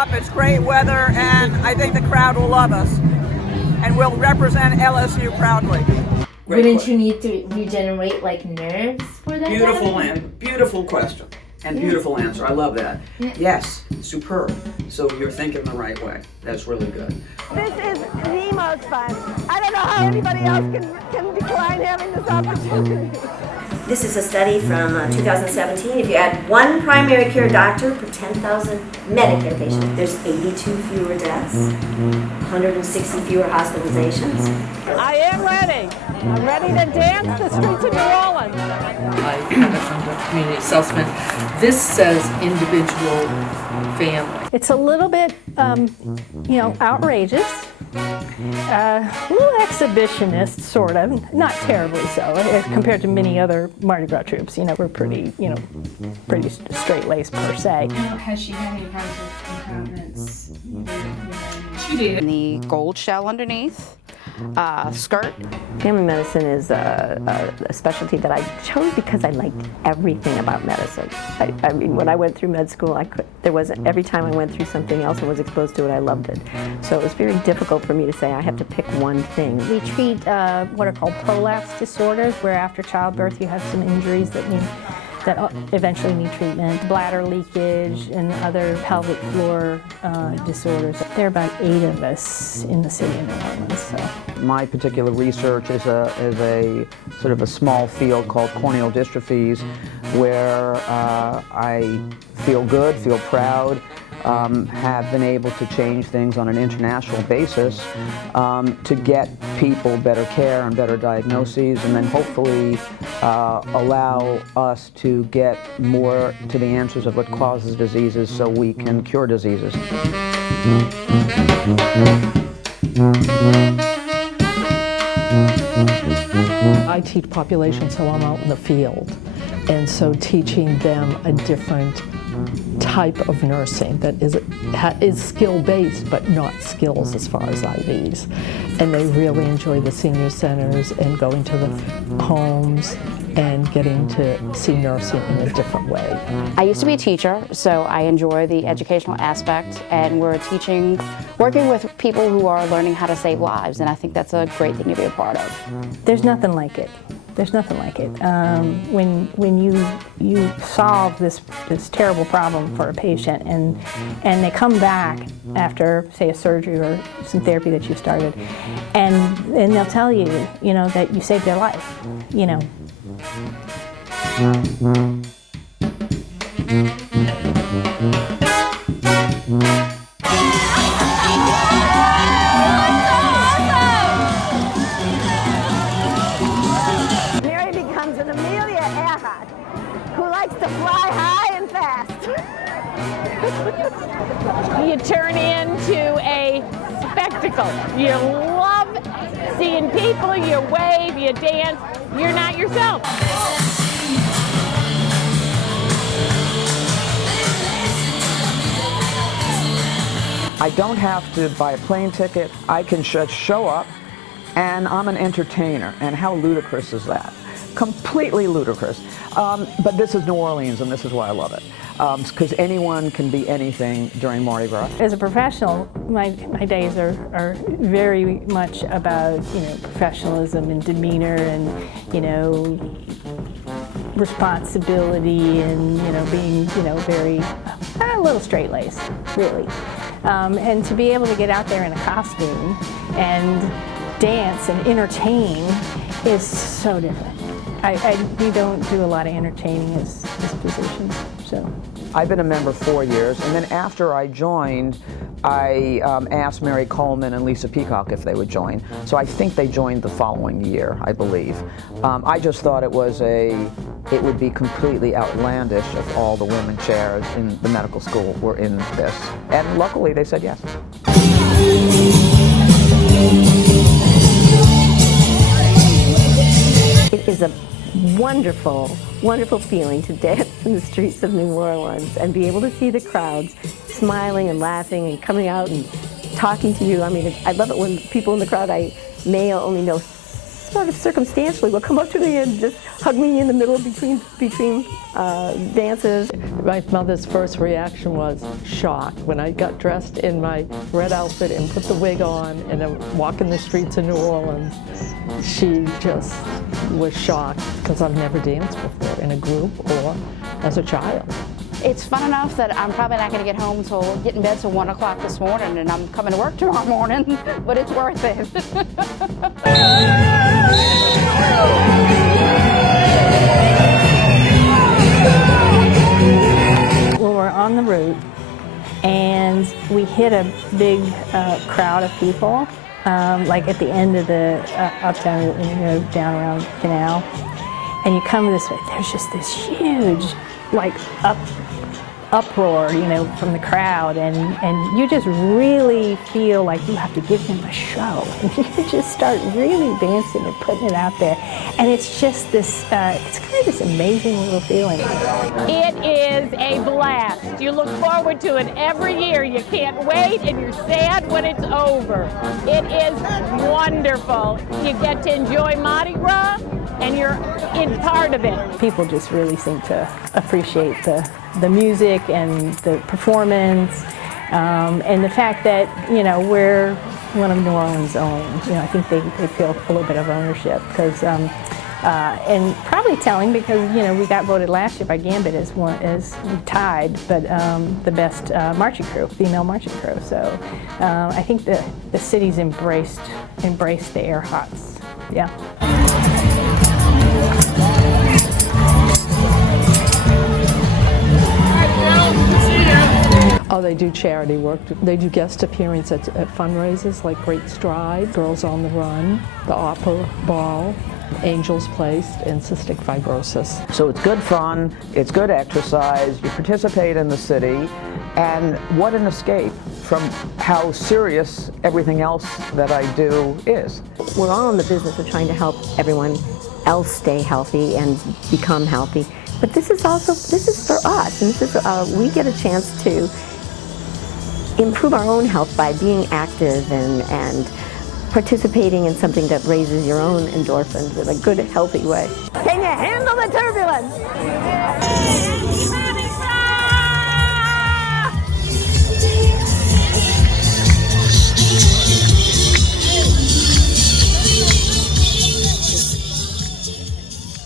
up, it's great weather, and I think the crowd will love us. And we'll represent LSU proudly. Wouldn't you need to regenerate like nerves for that? Beautiful question. And beautiful answer. I love that. Yeah. Yes, superb. So you're thinking the right way. That's really good. This is the most fun. I don't know how anybody else can decline having this opportunity. This is a study from 2017. If you add one primary care doctor per 10,000 Medicare patients, there's 82 fewer deaths, 160 fewer hospitalizations. I am ready. I'm ready to dance the streets of New Orleans. I have it from the community assessment. This says individual family. It's a little bit, outrageous. A little exhibitionist, sort of. Not terribly so, compared to many other Mardi Gras troops. We're pretty straight-laced per se. Has she had any problems with incontinence? She did. The gold shell underneath. Skirt. Family medicine is a specialty that I chose because I liked everything about medicine. I mean, when I went through med school, every time I went through something else and was exposed to it, I loved it. So it was very difficult for me to say I have to pick one thing. We treat what are called prolapse disorders, where after childbirth you have some injuries that eventually need treatment. Bladder leakage and other pelvic floor disorders. There are about 8 of us in the city of New Orleans. So. My particular research is a sort of a small field called corneal dystrophies, where I feel good, feel proud, have been able to change things on an international basis to get people better care and better diagnoses, and then hopefully allow us to get more to the answers of what causes diseases so we can cure diseases. I teach population, so I'm out in the field. And so teaching them a different type of nursing that is skill-based, but not skills as far as IVs. And they really enjoy the senior centers and going to the homes and getting to see nursing in a different way. I used to be a teacher, so I enjoy the educational aspect, and we're working with people who are learning how to save lives, and I think that's a great thing to be a part of. There's nothing like it. There's nothing like it. When you solve this terrible problem for a patient, and they come back after, say, a surgery or some therapy that you started, and they'll tell you, that you saved their life, Mary becomes an Amelia Earhawts, who likes to fly high and fast. You turn into a spectacle. You love seeing people, you wave, you dance, you're not yourself. I don't have to buy a plane ticket. I can just show up, and I'm an entertainer. And how ludicrous is that? Completely ludicrous. But this is New Orleans, and this is why I love it. Because anyone can be anything during Mardi Gras. As a professional, my days are very much about professionalism and demeanor and responsibility and being very a little straight-laced, really. And to be able to get out there in a costume and dance and entertain is so different. We don't do a lot of entertaining as physicians, so. I've been a member 4 years, and then after I joined, I asked Mary Coleman and Lisa Peacock if they would join. So I think they joined the following year, I believe. I just thought it would be completely outlandish if all the women chairs in the medical school were in this. And luckily they said yes. It is a wonderful, wonderful feeling to dance in the streets of New Orleans and be able to see the crowds smiling and laughing and coming out and talking to you. I mean, I love it when people in the crowd I may only know sort of circumstantially will come up to me and just hug me in the middle between dances. My mother's first reaction was shock when I got dressed in my red outfit and put the wig on and I'm walking the streets of New Orleans. She just was shocked because I've never danced before in a group or as a child. It's fun enough that I'm probably not going to get in bed till 1 o'clock this morning, and I'm coming to work tomorrow morning, but it's worth it. When we're on the route and we hit a big crowd of people, like at the end of the uptown, down around Canal, and you come this way, there's just this huge, like uproar, from the crowd, and you just really feel like you have to give them a show. And you just start really dancing and putting it out there, and it's just this, it's kind of this amazing little feeling. It is a blast. You look forward to it every year. You can't wait, and you're sad when it's over. It is wonderful. You get to enjoy Mardi Gras, and you're in part of it. People just really seem to appreciate the music and the performance, and the fact that, we're one of New Orleans' own. I think they feel a little bit of ownership, because, and probably telling because, we got voted last year by Gambit as tied, but the best marching crew, female marching crew. So I think the city's embraced the Earhawts. Yeah. Oh, they do charity work. They do guest appearances at fundraisers like Great Stride, Girls on the Run, the Opera Ball, Angels Place, and cystic fibrosis. So it's good fun, it's good exercise, you participate in the city, and what an escape from how serious everything else that I do is. We're all in the business of trying to help everyone else stay healthy and become healthy. But this is for us, and this is, we get a chance to improve our own health by being active and participating in something that raises your own endorphins in a good, healthy way. Can you handle the turbulence?